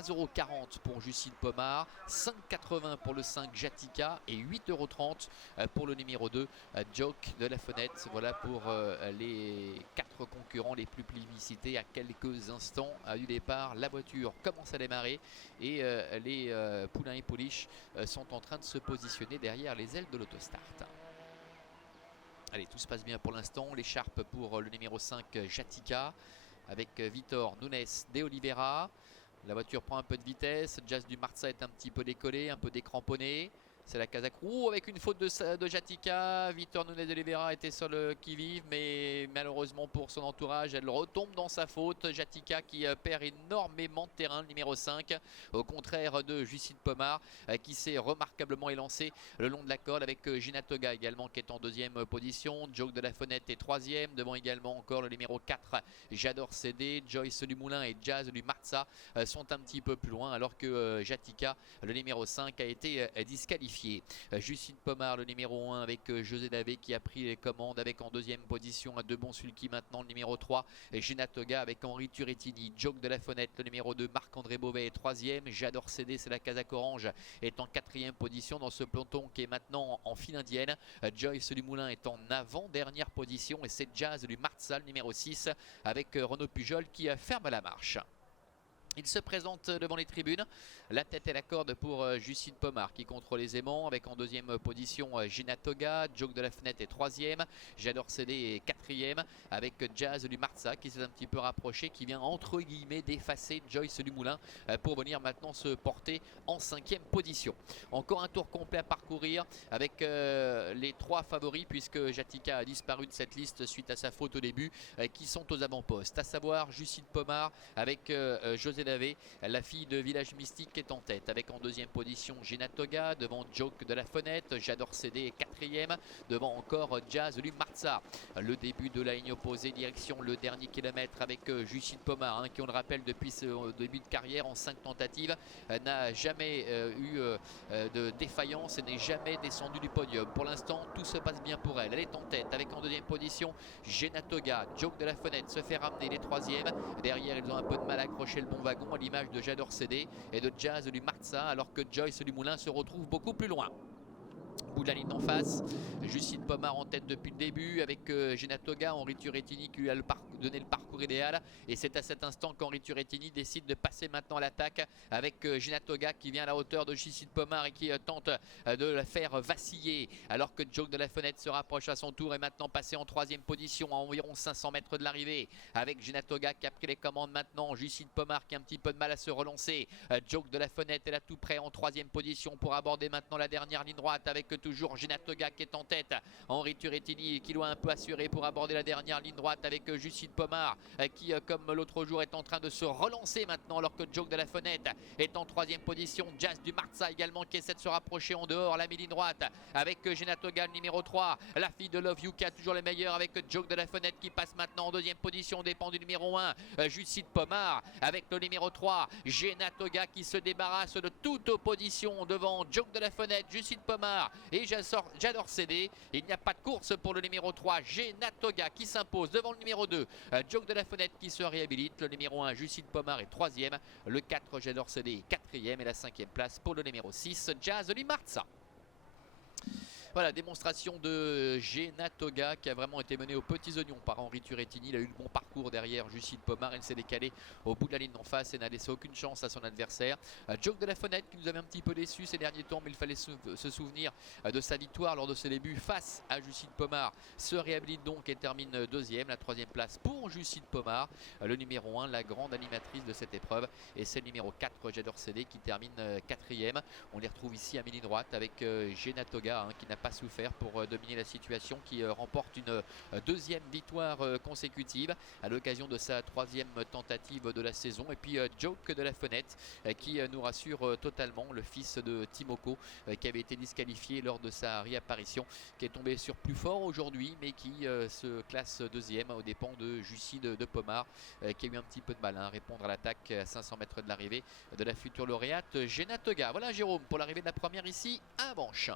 3,40 € pour Justine Pomard, 5,80 € pour le 5 Jatika et 8,30 € pour le numéro 2 Joke de la Fenêtre. Voilà pour les 4 concurrents les plus plébiscités à quelques instants du départ. La voiture commence à démarrer et les Poulain et Pouliche sont en train de se positionner derrière les ailes de l'autostart. Allez, tout se passe bien pour l'instant. L'écharpe pour le numéro 5 Jatika avec Vitor Nunes de Oliveira. La voiture prend un peu de vitesse. Jazz du Marza est un petit peu décollé, un peu décramponné. C'est la Kazakh. Avec une faute de Jatika. Vitor Nunes de Oliveira était sur le qui-vive, mais malheureusement pour son entourage, elle retombe dans sa faute. Jatika qui perd énormément de terrain, le numéro 5, au contraire de Justine Pomard qui s'est remarquablement élancé le long de la corde avec Gina Toga également qui est en deuxième position. Joke de la Fenêtre est troisième, devant également encore le numéro 4 J'adore céder. Joyce du Moulin et Jazz du Marza sont un petit peu plus loin, alors que Jatika, le numéro 5, a été disqualifié. Justine Pomard, le numéro 1, avec José Davé qui a pris les commandes, avec en deuxième position De Bonsulki maintenant le numéro 3, Gina Toga avec Henri Turettini. Joke de la Fenêtre, le numéro 2, Marc-André Beauvais est troisième. J'adore céder, c'est la Kazakh Orange, est en quatrième position dans ce peloton qui est maintenant en file indienne. Joyce du Moulin est en avant-dernière position et c'est Jazz du Marza, le numéro 6, avec Renaud Pujol qui ferme la marche. Il se présente devant les tribunes, la tête et la corde pour Justine Pomard qui contrôle les aimants, avec en deuxième position Gina Toga. Joke de la Fenêtre est troisième, J'adore céder est quatrième, avec Jazz du Marza qui s'est un petit peu rapproché, qui vient entre guillemets d'effacer Joyce du Moulin pour venir maintenant se porter en cinquième position. Encore un tour complet à parcourir avec les 3 favoris, puisque Jatika a disparu de cette liste suite à sa faute au début, qui sont aux avant-postes, à savoir Justine Pomard avec José Davé, la fille de Village Mystique, qui est en tête, avec en deuxième position Gina Toga, devant Joke de la Fenêtre. J'adore céder est quatrième, devant encore Jazz du Marza. Le début de la ligne opposée, direction le dernier kilomètre avec Justine Pomard, qui on le rappelle depuis ce début de carrière en 5 tentatives n'a jamais eu de défaillance et n'est jamais descendu du podium. Pour l'instant tout se passe bien pour elle, elle est en tête avec en deuxième position Gina Toga. Joke de la Fenêtre se fait ramener les troisièmes, derrière ils ont un peu de mal à accrocher le bon wagon, à l'image de J'adore céder et de Jazz du Marza, alors que Joyce du Moulin se retrouve beaucoup plus loin. Bout de la ligne d'en face, Justine Pomard en tête depuis le début avec Gina Toga, Henri Turettini qui lui a donné le parcours idéal, et c'est à cet instant qu'Henri Turettini décide de passer maintenant à l'attaque avec Gina Toga qui vient à la hauteur de Justine Pomard et qui tente de la faire vaciller, alors que Joke de la Fenêtre se rapproche à son tour et maintenant passé en troisième position à environ 500 mètres de l'arrivée, avec Gina Toga qui a pris les commandes maintenant. Justine Pomard qui a un petit peu de mal à se relancer. Joke de la Fenêtre est là tout près en troisième position pour aborder maintenant la dernière ligne droite, avec toujours Gina Toga qui est en tête. Henri Turettini qui doit un peu assurer pour aborder la dernière ligne droite, avec Justine Pomard qui, comme l'autre jour, est en train de se relancer maintenant, alors que Joke de la Fenêtre est en troisième position. Jazz du Marza également qui essaie de se rapprocher en dehors, la mi-ligne droite, avec Gina Toga le numéro 3, la fille de Love You qui a toujours les meilleurs, avec Joke de la Fenêtre qui passe maintenant en deuxième position, dépend du numéro 1 Justine Pomard, avec le numéro 3 Gina Toga qui se débarrasse de toute opposition devant Joke de la Fenêtre, Justine Pomard et J'adore céder. Il n'y a pas de course pour le numéro 3 Gina Toga qui s'impose devant le numéro 2 Joke de la Fenêtre qui se réhabilite. Le numéro 1 Justine Pomard est troisième, le 4 J'adore céder est quatrième, et la cinquième place pour le numéro 6 Jazz du Marza. Voilà, démonstration de Gina Toga qui a vraiment été menée aux petits oignons par Henri Turettini. Il a eu le bon parcours derrière Justine Pomard. Il s'est décalé au bout de la ligne d'en face et n'a laissé aucune chance à son adversaire. Joke de la Fenêtre qui nous avait un petit peu déçu ces derniers temps, mais il fallait se souvenir de sa victoire lors de ses débuts face à Justine Pomard. Se réhabilite donc et termine deuxième. La troisième place pour Justine Pomard, le numéro 1, la grande animatrice de cette épreuve. Et c'est le numéro 4 J'adore céder qui termine quatrième. On les retrouve ici à mi-ligne droite avec Gina Toga qui n'a pas souffert pour dominer la situation, qui remporte une deuxième victoire consécutive à l'occasion de sa troisième tentative de la saison. Et puis Joke de la Fenêtre qui nous rassure totalement, le fils de Timoko qui avait été disqualifié lors de sa réapparition, qui est tombé sur plus fort aujourd'hui, mais qui se classe deuxième aux dépens de Justine de Pomard qui a eu un petit peu de mal à répondre à l'attaque à 500 mètres de l'arrivée de la future lauréate Gina Toga. Voilà Jérôme pour l'arrivée de la première ici à Vanches.